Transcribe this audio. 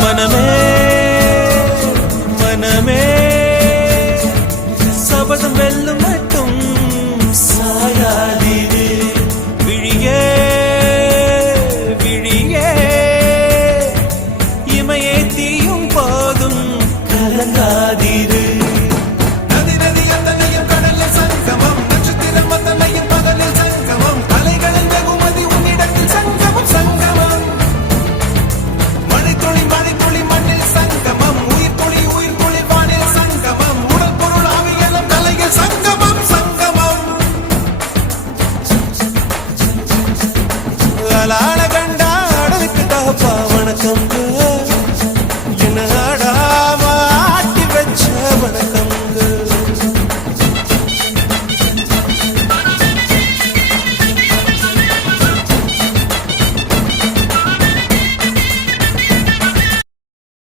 மனமே மனமே சபதம் வெல்லும் மட்டும் சாயாதீரு விழியே விழியே இமையே தீயும் போதும் கலங்காதீரு